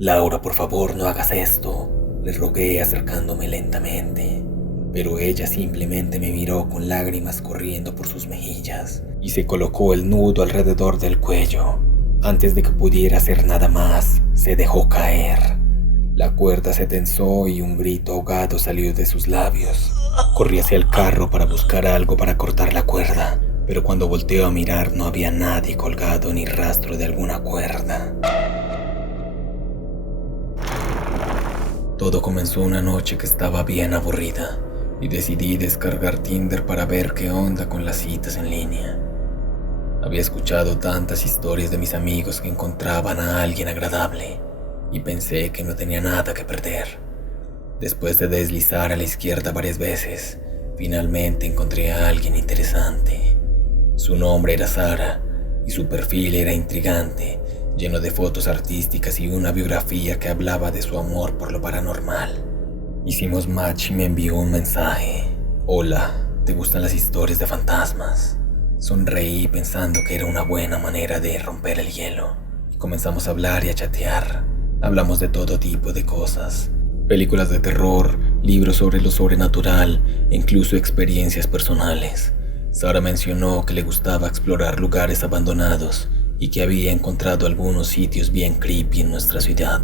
Laura, por favor, no hagas esto, le rogué acercándome lentamente. Pero ella simplemente me miró con lágrimas corriendo por sus mejillas y se colocó el nudo alrededor del cuello. Antes de que pudiera hacer nada más, se dejó caer. La cuerda se tensó y un grito ahogado salió de sus labios. Corrí hacia el carro para buscar algo para cortar la cuerda, pero cuando volteó a mirar no había nadie colgado ni rastro de alguna cuerda. Todo comenzó una noche que estaba bien aburrida y decidí descargar Tinder para ver qué onda con las citas en línea. Había escuchado tantas historias de mis amigos que encontraban a alguien agradable y pensé que no tenía nada que perder. Después de deslizar a la izquierda varias veces, finalmente encontré a alguien interesante. Su nombre era Sara y su perfil era intrigante, lleno de fotos artísticas y una biografía que hablaba de su amor por lo paranormal. Hicimos match y me envió un mensaje. Hola, ¿te gustan las historias de fantasmas? Sonreí pensando que era una buena manera de romper el hielo y comenzamos a hablar y a chatear. Hablamos de todo tipo de cosas, películas de terror, libros sobre lo sobrenatural e incluso experiencias personales. Sara mencionó que le gustaba explorar lugares abandonados y que había encontrado algunos sitios bien creepy en nuestra ciudad.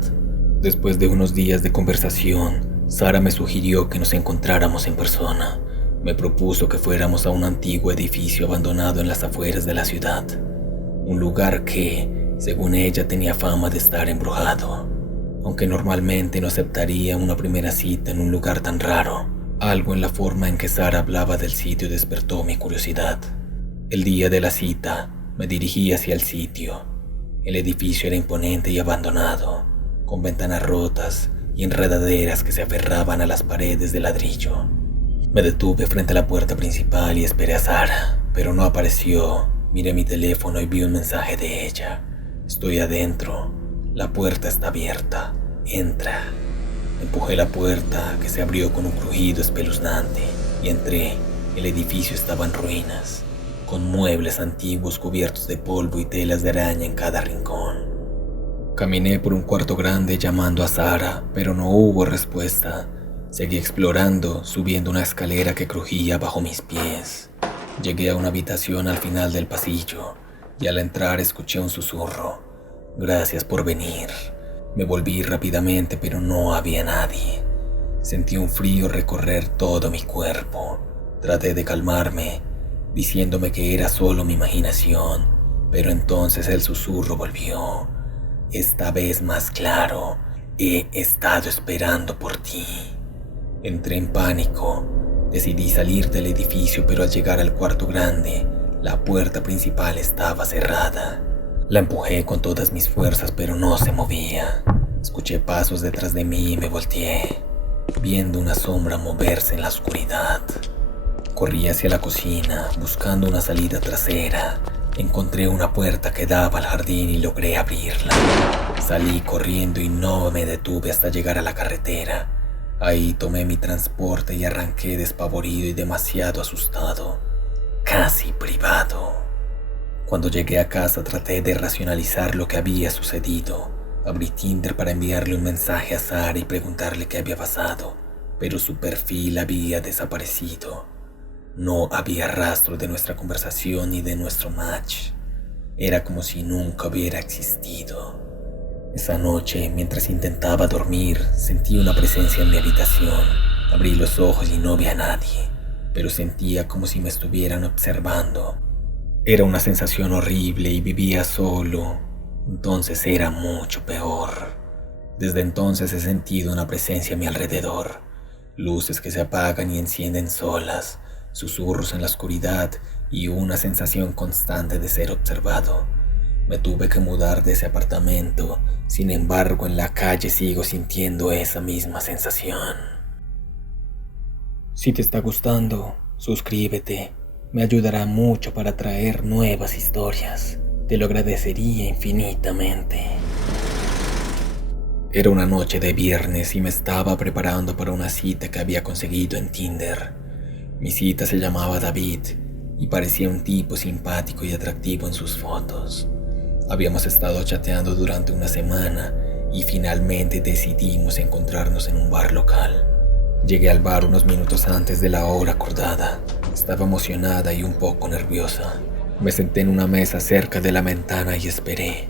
Después de unos días de conversación, Sara me sugirió que nos encontráramos en persona. Me propuso que fuéramos a un antiguo edificio abandonado en las afueras de la ciudad, un lugar que, según ella, tenía fama de estar embrujado. Aunque normalmente no aceptaría una primera cita en un lugar tan raro, algo en la forma en que Sara hablaba del sitio despertó mi curiosidad. El día de la cita, me dirigí hacia el sitio. El edificio era imponente y abandonado, con ventanas rotas y enredaderas que se aferraban a las paredes de ladrillo. Me detuve frente a la puerta principal y esperé a Sara, pero no apareció. Miré mi teléfono y vi un mensaje de ella. Estoy adentro. La puerta está abierta. Entra. Empujé la puerta, que se abrió con un crujido espeluznante, y entré. El edificio estaba en ruinas, con muebles antiguos cubiertos de polvo y telas de araña en cada rincón. Caminé por un cuarto grande llamando a Sara, pero no hubo respuesta. Seguí explorando, subiendo una escalera que crujía bajo mis pies. Llegué a una habitación al final del pasillo, y al entrar escuché un susurro. Gracias por venir. Me volví rápidamente, pero no había nadie. Sentí un frío recorrer todo mi cuerpo. Traté de calmarme, diciéndome que era solo mi imaginación, pero entonces el susurro volvió. Esta vez más claro. He estado esperando por ti. Entré en pánico. Decidí salir del edificio, pero al llegar al cuarto grande, la puerta principal estaba cerrada. La empujé con todas mis fuerzas, pero no se movía. Escuché pasos detrás de mí y me volteé, viendo una sombra moverse en la oscuridad. Corrí hacia la cocina, buscando una salida trasera. Encontré una puerta que daba al jardín y logré abrirla. Salí corriendo y no me detuve hasta llegar a la carretera. Ahí tomé mi transporte y arranqué despavorido y demasiado asustado, casi privado. Cuando llegué a casa traté de racionalizar lo que había sucedido. Abrí Tinder para enviarle un mensaje a Sara y preguntarle qué había pasado, pero su perfil había desaparecido. No había rastro de nuestra conversación ni de nuestro match. Era como si nunca hubiera existido. Esa noche, mientras intentaba dormir, sentí una presencia en mi habitación. Abrí los ojos y no vi a nadie, pero sentía como si me estuvieran observando. Era una sensación horrible y vivía solo, entonces era mucho peor. Desde entonces he sentido una presencia a mi alrededor, luces que se apagan y encienden solas, susurros en la oscuridad y una sensación constante de ser observado. Me tuve que mudar de ese apartamento, sin embargo en la calle sigo sintiendo esa misma sensación. Si te está gustando, suscríbete. Me ayudará mucho para traer nuevas historias. Te lo agradecería infinitamente. Era una noche de viernes y me estaba preparando para una cita que había conseguido en Tinder. Mi cita se llamaba David y parecía un tipo simpático y atractivo en sus fotos. Habíamos estado chateando durante una semana y finalmente decidimos encontrarnos en un bar local. Llegué al bar unos minutos antes de la hora acordada. Estaba emocionada y un poco nerviosa. Me senté en una mesa cerca de la ventana y esperé.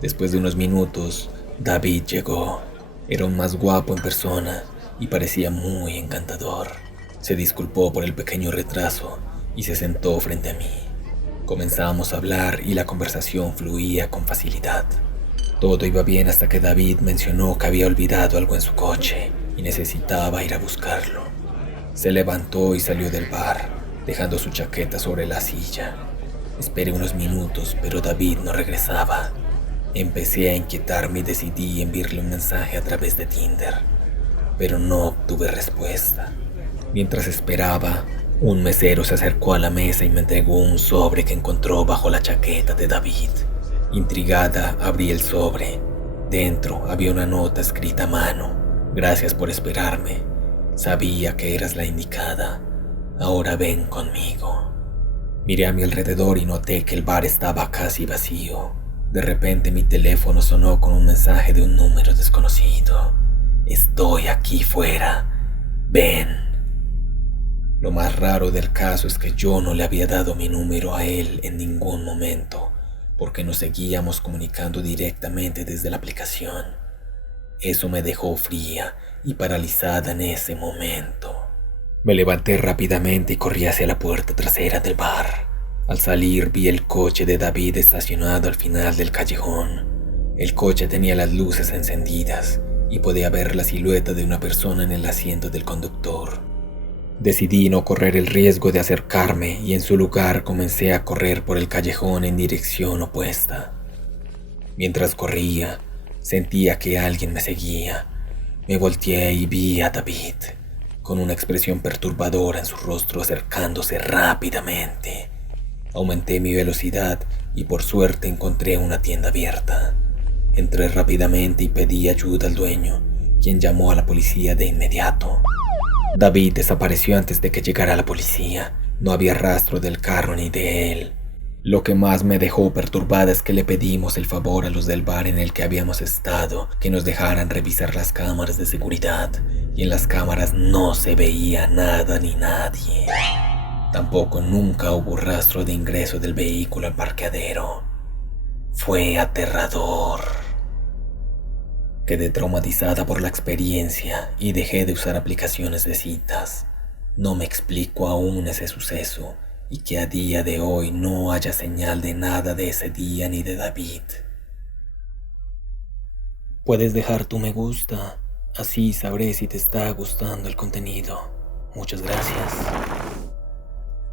Después de unos minutos, David llegó. Era un más guapo en persona y parecía muy encantador. Se disculpó por el pequeño retraso y se sentó frente a mí. Comenzamos a hablar y la conversación fluía con facilidad. Todo iba bien hasta que David mencionó que había olvidado algo en su coche y necesitaba ir a buscarlo. Se levantó y salió del bar, dejando su chaqueta sobre la silla. Esperé unos minutos, pero David no regresaba. Empecé a inquietarme y decidí enviarle un mensaje a través de Tinder, pero no obtuve respuesta. Mientras esperaba, un mesero se acercó a la mesa y me entregó un sobre que encontró bajo la chaqueta de David. Intrigada, abrí el sobre. Dentro había una nota escrita a mano. Gracias por esperarme. Sabía que eras la indicada. Ahora ven conmigo. Miré a mi alrededor y noté que el bar estaba casi vacío. De repente mi teléfono sonó con un mensaje de un número desconocido. Estoy aquí fuera. Ven. Lo más raro del caso es que yo no le había dado mi número a él en ningún momento, porque nos seguíamos comunicando directamente desde la aplicación. Eso me dejó fría y paralizada en ese momento. Me levanté rápidamente y corrí hacia la puerta trasera del bar. Al salir vi el coche de David estacionado al final del callejón. El coche tenía las luces encendidas y podía ver la silueta de una persona en el asiento del conductor. Decidí no correr el riesgo de acercarme y en su lugar comencé a correr por el callejón en dirección opuesta. Mientras corría, sentía que alguien me seguía. Me volteé y vi a David, con una expresión perturbadora en su rostro acercándose rápidamente. Aumenté mi velocidad y por suerte encontré una tienda abierta. Entré rápidamente y pedí ayuda al dueño, quien llamó a la policía de inmediato. David desapareció antes de que llegara la policía. No había rastro del carro ni de él. Lo que más me dejó perturbada es que le pedimos el favor a los del bar en el que habíamos estado que nos dejaran revisar las cámaras de seguridad, y en las cámaras no se veía nada ni nadie. Tampoco nunca hubo rastro de ingreso del vehículo al parqueadero. Fue aterrador. Quedé traumatizada por la experiencia y dejé de usar aplicaciones de citas. No me explico aún ese suceso y que a día de hoy no haya señal de nada de ese día ni de David. Puedes dejar tu me gusta, así sabré si te está gustando el contenido. Muchas gracias.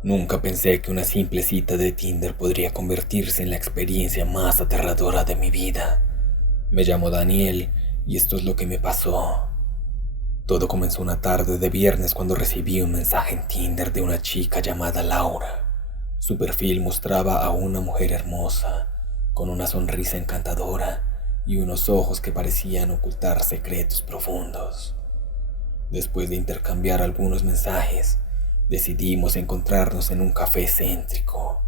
Nunca pensé que una simple cita de Tinder podría convertirse en la experiencia más aterradora de mi vida. Me llamo Daniel y esto es lo que me pasó. Todo comenzó una tarde de viernes cuando recibí un mensaje en Tinder de una chica llamada Laura. Su perfil mostraba a una mujer hermosa, con una sonrisa encantadora y unos ojos que parecían ocultar secretos profundos. Después de intercambiar algunos mensajes, decidimos encontrarnos en un café céntrico.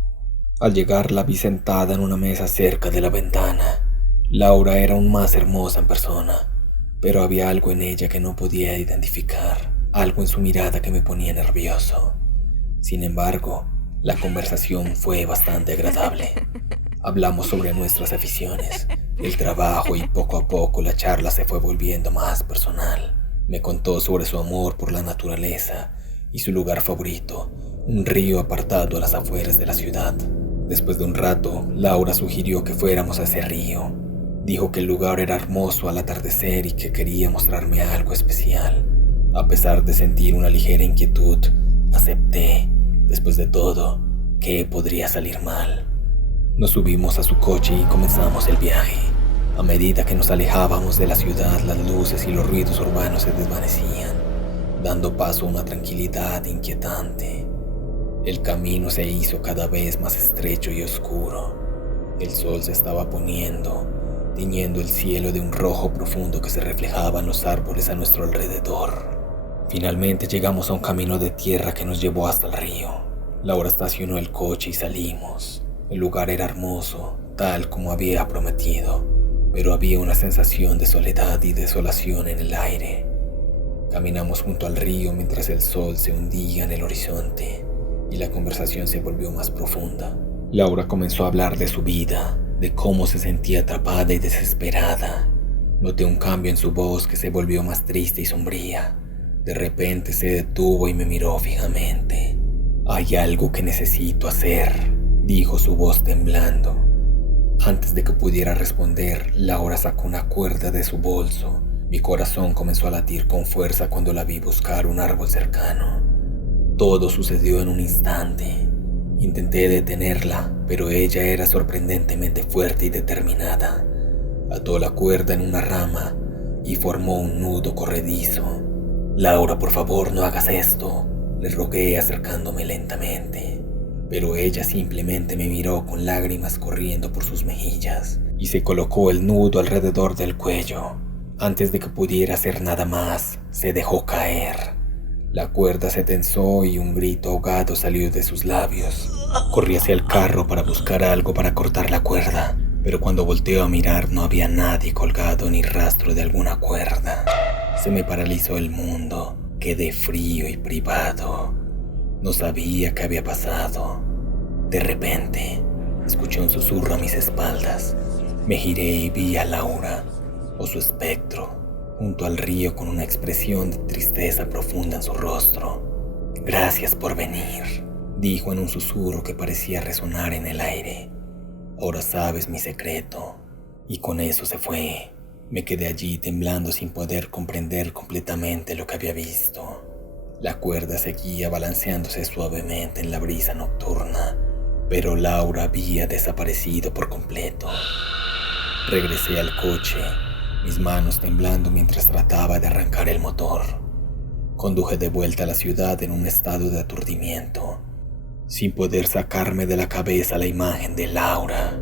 Al llegar la vi sentada en una mesa cerca de la ventana. Laura era aún más hermosa en persona, pero había algo en ella que no podía identificar, algo en su mirada que me ponía nervioso. Sin embargo, la conversación fue bastante agradable. Hablamos sobre nuestras aficiones, el trabajo y poco a poco la charla se fue volviendo más personal. Me contó sobre su amor por la naturaleza y su lugar favorito, un río apartado a las afueras de la ciudad. Después de un rato, Laura sugirió que fuéramos a ese río. Dijo que el lugar era hermoso al atardecer y que quería mostrarme algo especial. A pesar de sentir una ligera inquietud, acepté. Después de todo, ¿qué podría salir mal? Nos subimos a su coche y comenzamos el viaje. A medida que nos alejábamos de la ciudad, las luces y los ruidos urbanos se desvanecían, dando paso a una tranquilidad inquietante. El camino se hizo cada vez más estrecho y oscuro. El sol se estaba poniendo, tiñendo el cielo de un rojo profundo que se reflejaba en los árboles a nuestro alrededor. Finalmente llegamos a un camino de tierra que nos llevó hasta el río. Laura estacionó el coche y salimos. El lugar era hermoso, tal como había prometido, pero había una sensación de soledad y desolación en el aire. Caminamos junto al río mientras el sol se hundía en el horizonte y la conversación se volvió más profunda. Laura comenzó a hablar de su vida, de cómo se sentía atrapada y desesperada. Noté un cambio en su voz que se volvió más triste y sombría. De repente se detuvo y me miró fijamente. «Hay algo que necesito hacer», dijo su voz temblando. Antes de que pudiera responder, Laura sacó una cuerda de su bolso. Mi corazón comenzó a latir con fuerza cuando la vi buscar un árbol cercano. Todo sucedió en un instante. Intenté detenerla, pero ella era sorprendentemente fuerte y determinada. Ató la cuerda en una rama y formó un nudo corredizo. «Laura, por favor, no hagas esto», le rogué acercándome lentamente. Pero ella simplemente me miró con lágrimas corriendo por sus mejillas y se colocó el nudo alrededor del cuello. Antes de que pudiera hacer nada más, se dejó caer. La cuerda se tensó y un grito ahogado salió de sus labios. Corrí hacia el carro para buscar algo para cortar la cuerda, pero cuando volteó a mirar no había nadie colgado ni rastro de alguna cuerda. Se me paralizó el mundo, quedé frío y privado. No sabía qué había pasado. De repente, escuché un susurro a mis espaldas. Me giré y vi a Laura, o su espectro, junto al río con una expresión de tristeza profunda en su rostro. «Gracias por venir», dijo en un susurro que parecía resonar en el aire. «Ahora sabes mi secreto». Y con eso se fue. Me quedé allí temblando sin poder comprender completamente lo que había visto. La cuerda seguía balanceándose suavemente en la brisa nocturna, pero Laura había desaparecido por completo. Regresé al coche, mis manos temblando mientras trataba de arrancar el motor. Conduje de vuelta a la ciudad en un estado de aturdimiento, sin poder sacarme de la cabeza la imagen de Laura.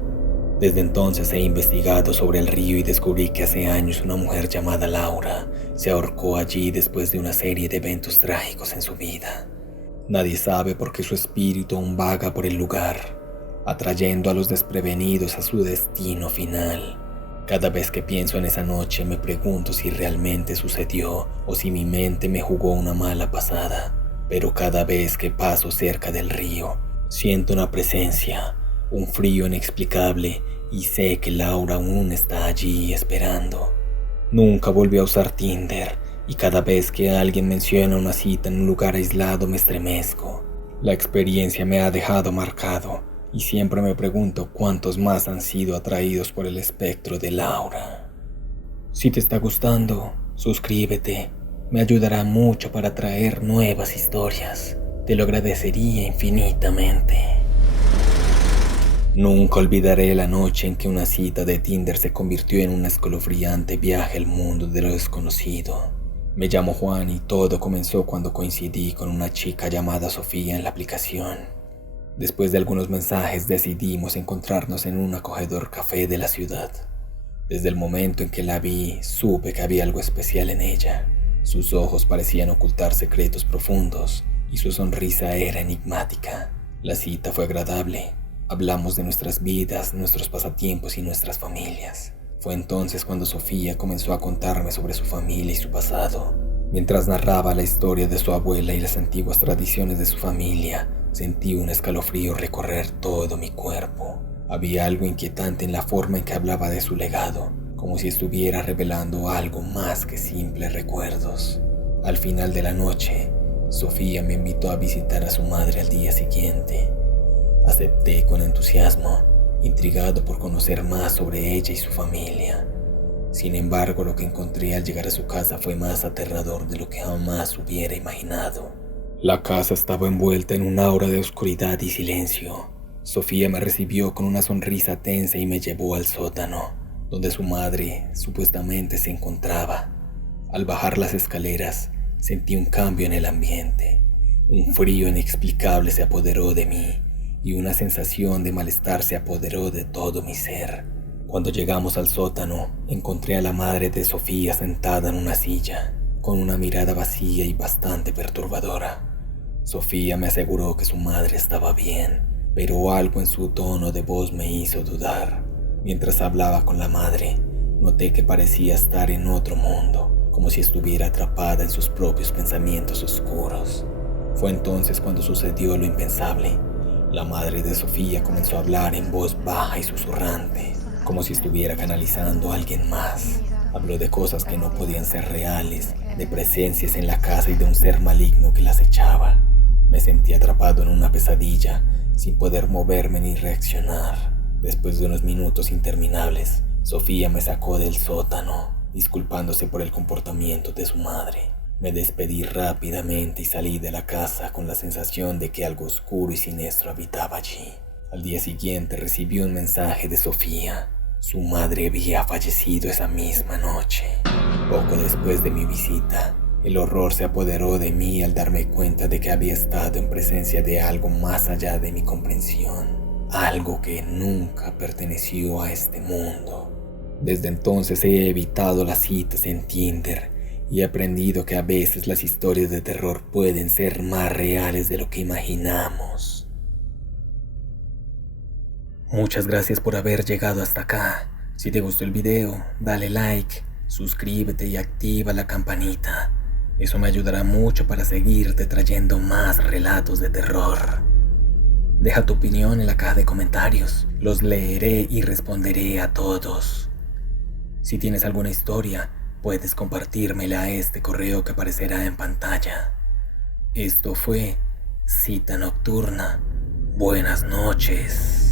Desde entonces he investigado sobre el río y descubrí que hace años una mujer llamada Laura se ahorcó allí después de una serie de eventos trágicos en su vida. Nadie sabe por qué su espíritu aún vaga por el lugar, atrayendo a los desprevenidos a su destino final. Cada vez que pienso en esa noche me pregunto si realmente sucedió o si mi mente me jugó una mala pasada. Pero cada vez que paso cerca del río, siento una presencia, un frío inexplicable, y sé que Laura aún está allí esperando. Nunca volví a usar Tinder, y cada vez que alguien menciona una cita en un lugar aislado me estremezco. La experiencia me ha dejado marcado, y siempre me pregunto cuántos más han sido atraídos por el espectro de Laura. Si te está gustando, suscríbete. Me ayudará mucho para traer nuevas historias. Te lo agradecería infinitamente. Nunca olvidaré la noche en que una cita de Tinder se convirtió en un escalofriante viaje al mundo de lo desconocido. Me llamo Juan y todo comenzó cuando coincidí con una chica llamada Sofía en la aplicación. Después de algunos mensajes decidimos encontrarnos en un acogedor café de la ciudad. Desde el momento en que la vi, supe que había algo especial en ella. Sus ojos parecían ocultar secretos profundos y su sonrisa era enigmática. La cita fue agradable. Hablamos de nuestras vidas, nuestros pasatiempos y nuestras familias. Fue entonces cuando Sofía comenzó a contarme sobre su familia y su pasado. Mientras narraba la historia de su abuela y las antiguas tradiciones de su familia, sentí un escalofrío recorrer todo mi cuerpo. Había algo inquietante en la forma en que hablaba de su legado, como si estuviera revelando algo más que simples recuerdos. Al final de la noche, Sofía me invitó a visitar a su madre al día siguiente. Acepté con entusiasmo, intrigado por conocer más sobre ella y su familia. Sin embargo, lo que encontré al llegar a su casa fue más aterrador de lo que jamás hubiera imaginado. La casa estaba envuelta en un aura de oscuridad y silencio. Sofía me recibió con una sonrisa tensa y me llevó al sótano, donde su madre supuestamente se encontraba. Al bajar las escaleras, sentí un cambio en el ambiente. Un frío inexplicable se apoderó de mí y una sensación de malestar se apoderó de todo mi ser. Cuando llegamos al sótano, encontré a la madre de Sofía sentada en una silla, con una mirada vacía y bastante perturbadora. Sofía me aseguró que su madre estaba bien, pero algo en su tono de voz me hizo dudar. Mientras hablaba con la madre, Noté que parecía estar en otro mundo, como si estuviera atrapada en sus propios pensamientos oscuros. Fue entonces cuando sucedió lo impensable. La madre de Sofía comenzó a hablar en voz baja y susurrante, como si estuviera canalizando a alguien más. Habló de cosas que no podían ser reales, de presencias en la casa y de un ser maligno que las echaba. Me sentí atrapado en una pesadilla, sin poder moverme ni reaccionar. Después de unos minutos interminables, Sofía me sacó del sótano, disculpándose por el comportamiento de su madre. Me despedí rápidamente y salí de la casa con la sensación de que algo oscuro y siniestro habitaba allí. Al día siguiente recibí un mensaje de Sofía. Su madre había fallecido esa misma noche. Poco después de mi visita, el horror se apoderó de mí al darme cuenta de que había estado en presencia de algo más allá de mi comprensión, algo que nunca perteneció a este mundo. Desde entonces he evitado las citas en Tinder y he aprendido que a veces las historias de terror pueden ser más reales de lo que imaginamos. Muchas gracias por haber llegado hasta acá. Si te gustó el video, dale like, suscríbete y activa la campanita. Eso me ayudará mucho para seguirte trayendo más relatos de terror. Deja tu opinión en la caja de comentarios. Los leeré y responderé a todos. Si tienes alguna historia, puedes compartírmela a este correo que aparecerá en pantalla. Esto fue Cita Nocturna. Buenas noches.